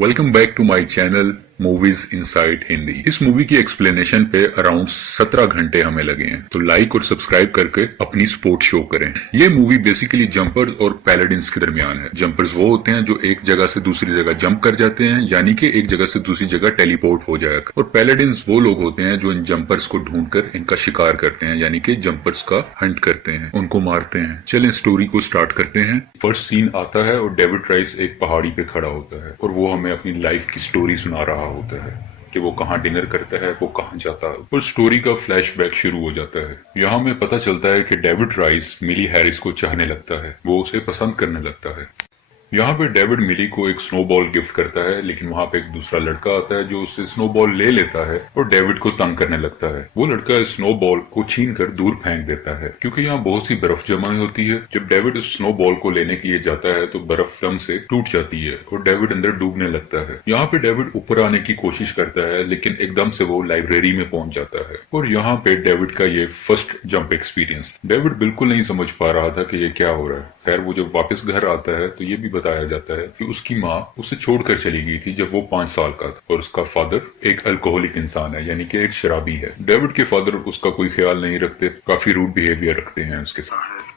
Welcome back to my channel movies inside Hindi. इस movie की explanation पे अराउंड 17 घंटे हमें लगे हैं, तो लाइक और सब्सक्राइब करके अपनी सपोर्ट शो करें। ये मूवी बेसिकली जंपर्स और पैलेडिन्स के दरमियान है। जंपर्स वो होते हैं जो एक जगह से दूसरी जगह जंप कर जाते हैं, यानी कि एक जगह से दूसरी जगह टेलीपोर्ट हो जाएगा, और पैलेडिन्स वो लोग होते हैं जो इन जंपर्स को ढूंढकर इनका शिकार करते हैं, यानी कि जंपर्स का हंट करते हैं, उनको मारते हैं। चलें स्टोरी को स्टार्ट करते हैं। फर्स्ट सीन आता है और डेविड राइस एक पहाड़ी पे खड़ा होता है और वो हमें अपनी लाइफ की स्टोरी सुना रहा होता है कि वो कहाँ डिनर करता है, वो कहाँ जाता है, और स्टोरी का फ्लैशबैक शुरू हो जाता है। यहाँ हमें पता चलता है कि डेविड राइस मिली हैरिस को चाहने लगता है, वो उसे पसंद करने लगता है। यहाँ पे डेविड मिली को एक स्नोबॉल गिफ्ट करता है, लेकिन वहाँ पे एक दूसरा लड़का आता है जो उससे स्नोबॉल ले लेता है और डेविड को तंग करने लगता है। वो लड़का स्नोबॉल को छीन कर दूर फेंक देता है, क्योंकि यहाँ बहुत सी बर्फ जमा होती है। जब डेविड उस स्नोबॉल को लेने के लिए जाता है तो बर्फ दम से टूट जाती है और डेविड अंदर डूबने लगता है। यहाँ पे डेविड ऊपर आने की कोशिश करता है, लेकिन एकदम से वो लाइब्रेरी में पहुंच जाता है, और यहाँ पे डेविड का ये फर्स्ट जंप एक्सपीरियंस। डेविड बिल्कुल नहीं समझ पा रहा था कि ये क्या हो रहा है। खैर, वो जब वापस घर आता है तो ये भी बताया जाता है कि उसकी माँ उसे छोड़कर चली गई थी जब वो 5 साल का था, और उसका फादर एक अल्कोहलिक इंसान है, यानी कि एक शराबी है। डेविड के फादर उसका कोई ख्याल नहीं रखते, काफी रूड बिहेवियर रखते हैं उसके साथ।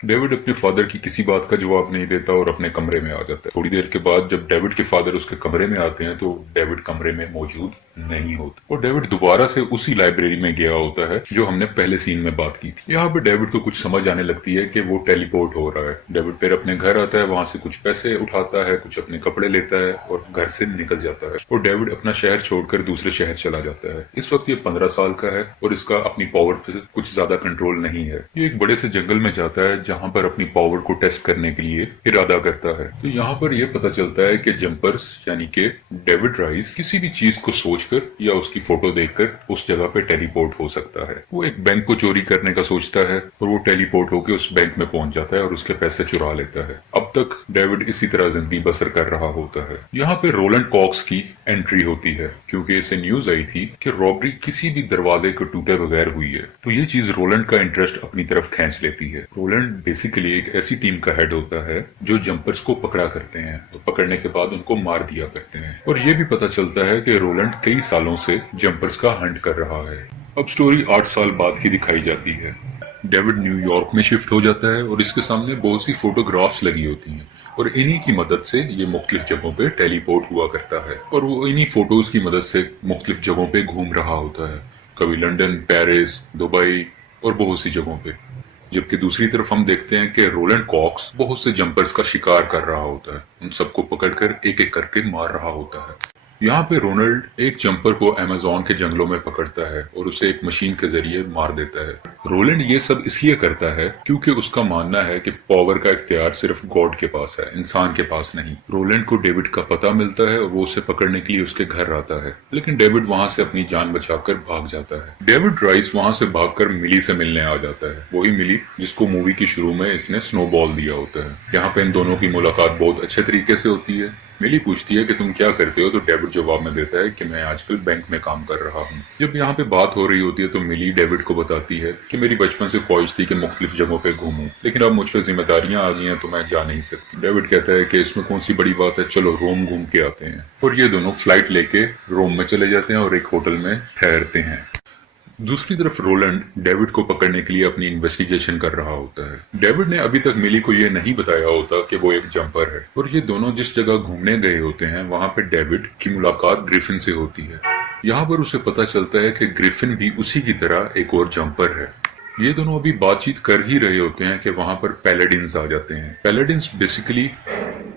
डेविड अपने फादर की किसी बात का जवाब नहीं देता और अपने कमरे में आ जाता है। थोड़ी देर के बाद जब डेविड के फादर उसके कमरे में आते हैं तो डेविड कमरे में मौजूद नहीं होता, और डेविड दोबारा से उसी लाइब्रेरी में गया होता है जो हमने पहले सीन में बात की थी। यहाँ पे डेविड को कुछ समझ आने लगती है कि वो टेलीपोर्ट हो रहा है। डेविड फिर अपने घर आता है, वहां से कुछ पैसे उठाता है, कुछ अपने कपड़े लेता है और घर से निकल जाता है, और डेविड अपना शहर छोड़कर दूसरे शहर चला जाता है। इस वक्त ये 15 साल का है और इसका अपनी पावर पे कुछ ज्यादा कंट्रोल नहीं है। ये एक बड़े से जंगल में जाता है जहां पर अपनी पावर को टेस्ट करने के लिए इरादा करता है। तो यहाँ पर यह पता चलता है कि जंपर्स यानी कि डेविड राइस किसी भी चीज को सोचकर या उसकी फोटो देखकर उस जगह पे टेलीपोर्ट हो सकता है। वो एक बैंक को चोरी करने का सोचता है और वो टेलीपोर्ट होकर उस बैंक में पहुंच जाता है और उसके पैसे चुरा लेता है। अब तक डेविड इसी तरह जिंदगी बसर कर रहा होता है। यहाँ पे रोलैंड कॉक्स की एंट्री होती है, क्योंकि इसे न्यूज आई थी कि रॉबरी किसी भी दरवाजे को टूटे बगैर हुई है। तो ये चीज रोलैंड का इंटरेस्ट अपनी तरफ खींच लेती है। रोलैंड बेसिकली एक ऐसी टीम का हेड होता है जो जंपर्स को पकड़ा करते हैं, तो पकड़ने के बाद उनको मार दिया करते हैं। और ये भी पता चलता है कि रोलैंड कई सालों से जंपर्स का हंट कर रहा है। अब स्टोरी 8 साल बाद की दिखाई जाती है। डेविड न्यूयॉर्क में शिफ्ट हो जाता है और इसके सामने बहुत सी फोटोग्राफ्स लगी होती हैं, और इन्हीं की मदद से ये मुख्तलिफ जगहों पे टेलीपोर्ट हुआ करता है, और वो इन्हीं फोटोज की मदद से मुख्तलिफ जगहों पे घूम रहा होता है, कभी लंदन, पेरिस, दुबई और बहुत सी जगहों पे। जबकि दूसरी तरफ हम देखते हैं कि रोलैंड कॉक्स बहुत से जंपर्स का शिकार कर रहा होता है, उन सबको पकड़कर एक एक करके मार रहा होता है। यहाँ पे रोनाल्ड एक जंपर को अमेज़न के जंगलों में पकड़ता है और उसे एक मशीन के जरिए मार देता है। रोलैंड ये सब इसलिए करता है क्योंकि उसका मानना है कि पावर का इख्तियार सिर्फ गॉड के पास है, इंसान के पास नहीं। रोलैंड को डेविड का पता मिलता है और वो उसे पकड़ने के लिए उसके घर आता है, लेकिन डेविड वहां से अपनी जान बचाकर भाग जाता है। डेविड राइस वहां से भागकर मिली से मिलने आ जाता है, वही मिली जिसको मूवी की शुरू में इसने स्नोबॉल दिया होता है। यहाँ पे इन दोनों की मुलाकात बहुत अच्छे तरीके से होती है। मिली पूछती है कि तुम क्या करते हो, तो डेविड जवाब में देता है कि मैं आजकल बैंक में काम कर रहा हूँ। जब यहाँ पे बात हो रही होती है तो मिली डेविड को बताती है कि मेरी बचपन से ख्वाहिश थी कि मुख्तलिफ जगहों पे घूमूं, लेकिन अब मुझ पर जिम्मेदारियां आ गई हैं तो मैं जा नहीं सकती। डेविड कहता है कि इसमें कौन सी बड़ी बात है, चलो रोम घूम के आते हैं, और ये दोनों फ्लाइट लेके रोम में चले जाते हैं और एक होटल में ठहरते हैं। दूसरी तरफ रोलैंड डेविड को पकड़ने के लिए अपनी इन्वेस्टिगेशन कर रहा होता है। डेविड ने अभी तक मिली को यह नहीं बताया होता कि वो एक जंपर है, और ये दोनों जिस जगह घूमने गए होते हैं वहां पे डेविड की मुलाकात ग्रिफिन से होती है। यहाँ पर उसे पता चलता है कि ग्रिफिन भी उसी की तरह एक और जंपर है। ये दोनों अभी बातचीत कर ही रहे होते हैं कि वहां पर पैलेडिन्स आ जाते हैं। पैलेडिन्स बेसिकली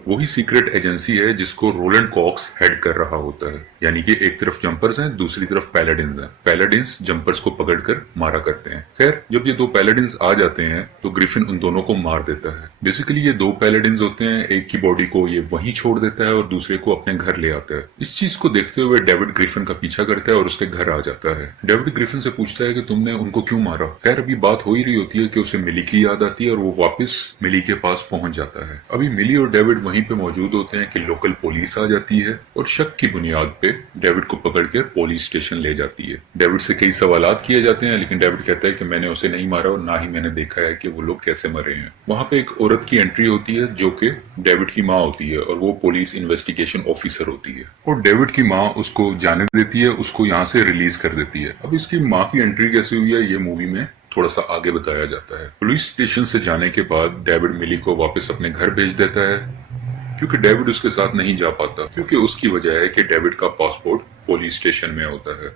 वही सीक्रेट एजेंसी है जिसको रोलैंड कॉक्स हेड कर रहा होता है, यानी कि एक तरफ जंपर्स हैं, दूसरी तरफ पैलेडिन्स हैं। पैलेडिन्स जंपर्स को पकड़कर मारा करते हैं। खैर, जब ये दो पैलेडिन्स आ जाते हैं तो ग्रिफिन उन दोनों को मार देता है। बेसिकली ये दो पैलेडिन्स होते हैं, एक की बॉडी को ये वहीं छोड़ देता है और दूसरे को अपने घर ले आता है। इस चीज को देखते हुए डेविड ग्रिफिन का पीछा करता है और उसके घर आ जाता है। डेविड ग्रिफिन से पूछता है कि तुमने उनको क्यों मारा। खैर, अभी बात हो ही रही होती है कि उसे मिली की याद आती है और वो वापस मिली के पास पहुंच जाता है। अभी मिली और डेविड वहीं वहीं पे मौजूद होते हैं कि लोकल पुलिस आ जाती है और शक की बुनियाद पे डेविड को पकड़कर पुलिस स्टेशन ले जाती है। डेविड से कई सवालात किए जाते हैं, लेकिन डेविड कहता है कि मैंने उसे नहीं मारा और ना ही मैंने देखा है कि वो लोग कैसे मरे हैं। वहां पे एक औरत की एंट्री होती है जो कि डेविड की माँ होती है और वो पुलिस इन्वेस्टिगेशन ऑफिसर होती है और डेविड की माँ उसको जाने देती है, उसको यहाँ से रिलीज कर देती है। अब इसकी माँ की एंट्री कैसे हुई है ये मूवी में थोड़ा सा आगे बताया जाता है। पुलिस स्टेशन से जाने के बाद डेविड मिली को वापस अपने घर भेज देता है, क्योंकि डेविड उसके साथ नहीं जा पाता, क्योंकि उसकी वजह है कि डेविड का पासपोर्ट पुलिस स्टेशन में होता है।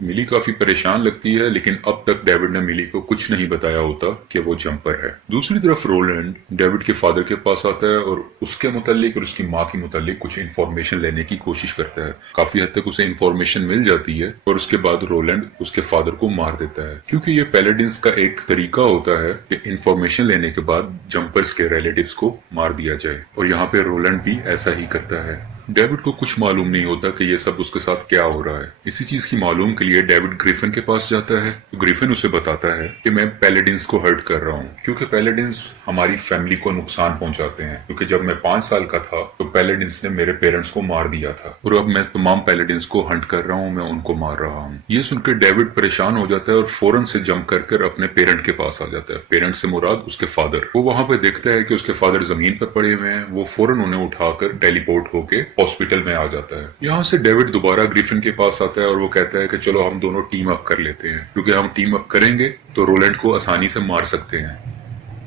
मिली काफी परेशान लगती है, लेकिन अब तक डेविड ने मिली को कुछ नहीं बताया होता कि वो जंपर है। दूसरी तरफ रोलैंड डेविड के फादर के पास आता है और उसके मुतालिक और उसकी माँ के मुतालिक कुछ इन्फॉर्मेशन लेने की कोशिश करता है। काफी हद तक उसे इन्फॉर्मेशन मिल जाती है और उसके बाद रोलैंड उसके फादर को मार देता है, क्योंकि ये पैलेडिन्स का एक तरीका होता है कि इन्फॉर्मेशन लेने के बाद जंपर्स के रिलेटिव्स को मार दिया जाए, और यहाँ पे रोलैंड भी ऐसा ही करता है। डेविड को कुछ मालूम नहीं होता कि ये सब उसके साथ क्या हो रहा है। इसी चीज की मालूम के लिए डेविड ग्रिफिन के पास जाता है। तो ग्रिफिन उसे बताता है कि मैं पैलेडिन्स को हर्ट कर रहा हूँ, क्योंकि पैलेडिन्स हमारी फैमिली को नुकसान पहुंचाते हैं, क्योंकि जब मैं 5 साल का था तो पैलेडिन्स ने मेरे पेरेंट्स को मार दिया था और अब मैं तमाम पैलेडिन्स को हंट कर रहा हूँ, मैं उनको मार रहा हूँ। ये सुनकर डेविड परेशान हो जाता है और फौरन से जंप कर अपने पेरेंट के पास आ जाता है। पेरेंट से मुराद उसके फादर। वो वहां पे देखता है कि उसके फादर जमीन पर पड़े हुए हैं। वो फौरन उन्हें उठाकर टेलीपोर्ट होके हॉस्पिटल में आ जाता है। यहाँ से डेविड दोबारा ग्रिफिन के पास आता है और वो कहता है कि चलो हम दोनों टीम अप कर लेते हैं, क्योंकि हम टीम अप करेंगे तो रोलैंड को आसानी से मार सकते हैं,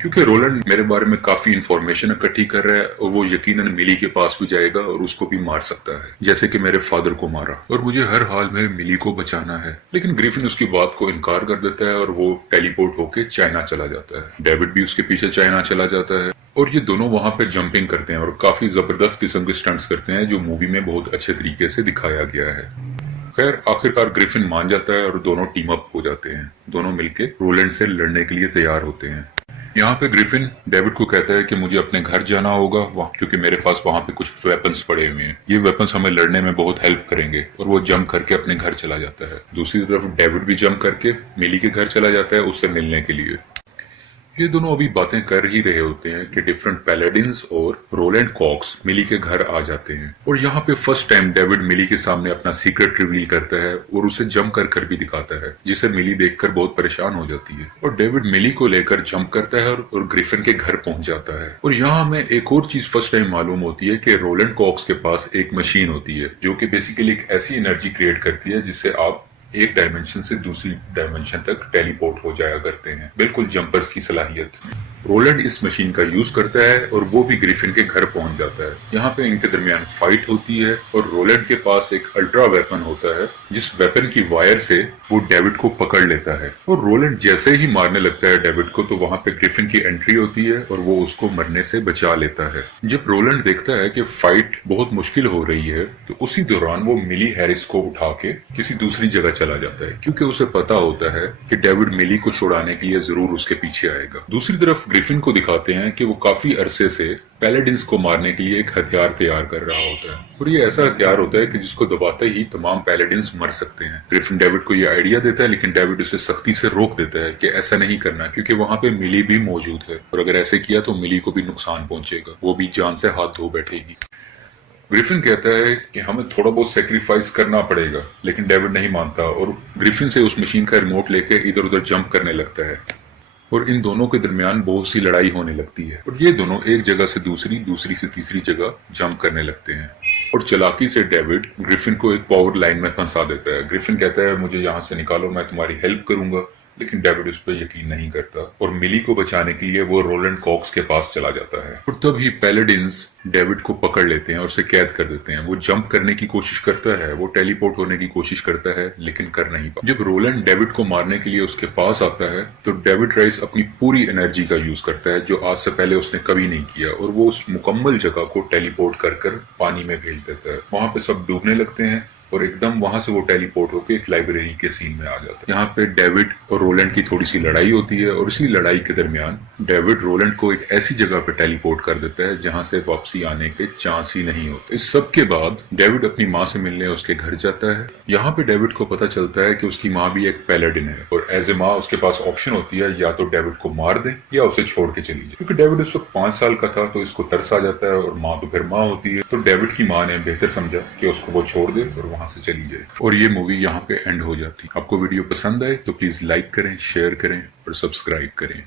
क्योंकि रोलैंड मेरे बारे में काफी इंफॉर्मेशन इकट्ठी कर रहा है और वो यकीनन मिली के पास भी जाएगा और उसको भी मार सकता है, जैसे कि मेरे फादर को मारा, और मुझे हर हाल में मिली को बचाना है। लेकिन ग्रिफिन उसकी बात को इनकार कर देता है और वो टेलीपोर्ट होके चाइना चला जाता है। डेविड भी उसके पीछे चाइना चला जाता है और ये दोनों वहां पे जंपिंग करते हैं और काफी जबरदस्त किस्म के स्टंट्स करते हैं, जो मूवी में बहुत अच्छे तरीके से दिखाया गया है। खैर आखिरकार ग्रिफिन मान जाता है और दोनों टीम अप हो जाते हैं। दोनों मिलके रोलैंड से लड़ने के लिए तैयार होते हैं। यहाँ पे ग्रिफिन डेविड को कहता है कि मुझे अपने घर जाना होगा क्योंकि मेरे पास वहां पे कुछ वेपन्स पड़े हुए हैं, ये वेपन्स हमें लड़ने में बहुत हेल्प करेंगे, और वो जंप करके अपने घर चला जाता है। दूसरी तरफ डेविड भी जंप करके मिली के घर चला जाता है उससे मिलने के लिए। ये दोनों अभी बातें कर ही रहे होते हैं कि डिफरेंट पैलेडिन्स और रोलैंड कॉक्स मिली के घर आ जाते हैं, और यहाँ पे फर्स्ट टाइम डेविड मिली के सामने अपना सीक्रेट रिवील करता है और उसे जंप कर भी दिखाता है, जिसे मिली देखकर बहुत परेशान हो जाती है। और डेविड मिली को लेकर जंप करता है और ग्रिफिन के घर पहुंच जाता है। और यहाँ हमें एक और चीज फर्स्ट टाइम मालूम होती है कि रोलैंड कॉक्स के पास एक मशीन होती है जो कि बेसिकली एक ऐसी एनर्जी क्रिएट करती है जिससे आप एक डायमेंशन से दूसरी डायमेंशन तक टेलीपोर्ट हो जाया करते हैं, बिल्कुल जंपर्स की सलाहियत। रोलैंड इस मशीन का यूज करता है और वो भी ग्रिफिन के घर पहुंच जाता है। यहाँ पे इनके दरमियान फाइट होती है और रोलैंड के पास एक अल्ट्रा वेपन होता है, जिस वेपन की वायर से वो डेविड को पकड़ लेता है। और रोलैंड जैसे ही मारने लगता है डेविड को, तो वहां पे ग्रिफिन की एंट्री होती है और वो उसको मरने से बचा लेता है। जब रोलैंड देखता है कि फाइट बहुत मुश्किल हो रही है, तो उसी दौरान वो मिली हैरिस को उठा के किसी दूसरी जगह चला जाता है, क्योंकि उसे पता होता है कि डेविड मिली को छुड़ाने के लिए जरूर उसके पीछे आएगा। दूसरी तरफ ग्रिफिन को दिखाते हैं कि वो काफी अरसे से पैलेडिन्स को मारने के लिए एक हथियार तैयार कर रहा होता है, और ये ऐसा हथियार होता है कि जिसको दबाते ही तमाम पैलेडिन्स मर सकते हैं। ग्रिफिन डेविड को ये आइडिया देता है, लेकिन डेविड उसे सख्ती से रोक देता है कि ऐसा नहीं करना, क्योंकि वहां पे मिली भी मौजूद है और अगर ऐसे किया तो मिली को भी नुकसान पहुंचेगा, वो भी जान से हाथ धो बैठेगी। ग्रिफिन कहता है कि हमें थोड़ा बहुत सेक्रीफाइस करना पड़ेगा, लेकिन डेविड नहीं मानता और ग्रिफिन से उस मशीन का रिमोट लेके इधर उधर जंप करने लगता है, और इन दोनों के दरमियान बहुत सी लड़ाई होने लगती है और ये दोनों एक जगह से दूसरी, दूसरी से तीसरी जगह जंप करने लगते हैं। और चालाकी से डेविड ग्रिफिन को एक पावर लाइन में फंसा देता है। ग्रिफिन कहता है मुझे यहाँ से निकालो, मैं तुम्हारी हेल्प करूंगा, लेकिन डेविड उस पर यकीन नहीं करता और मिली को बचाने के लिए वो रोलैंड कॉक्स के पास चला जाता है। और तभी पैलेडिन्स डेविड को पकड़ लेते हैं और उसे कैद कर देते हैं। वो जंप करने की कोशिश करता है, वो टेलीपोर्ट होने की कोशिश करता है, लेकिन कर नहीं पाता। जब रोलैंड डेविड को मारने के लिए उसके पास आता है, तो डेविड राइस अपनी पूरी एनर्जी का यूज करता है, जो आज से पहले उसने कभी नहीं किया, और वो उस मुकम्मल जगह को टेलीपोर्ट कर पानी में भेज देता है। वहां पे सब डूबने लगते हैं और एकदम वहां से वो टेलीपोर्ट होकर एक लाइब्रेरी के सीन में आ जाता है। यहाँ पे डेविड और रोलैंड की थोड़ी सी लड़ाई होती है और इसी लड़ाई के दरमियान डेविड रोलैंड को एक ऐसी जगह पे टेलीपोर्ट कर देता है जहां से वापसी आने के चांस ही नहीं होते। इस सब के बाद डेविड अपनी माँ से मिलने उसके घर जाता है। यहाँ पे डेविड को पता चलता है कि उसकी माँ भी एक पैलेडिन है और एज ए माँ उसके पास ऑप्शन होती है या तो डेविड को मार दे या उसे छोड़ के चली जाए। क्योंकि डेविड उस वक्त 5 साल का था तो इसको तरस आ जाता है और माँ तो फिर माँ होती है, तो डेविड की माँ ने बेहतर समझा कि उसको वो छोड़ दे और वहां से चली जाए और ये मूवी यहाँ पे एंड हो जाती। आपको वीडियो पसंद आए तो प्लीज लाइक करें, शेयर करें और सब्सक्राइब करें।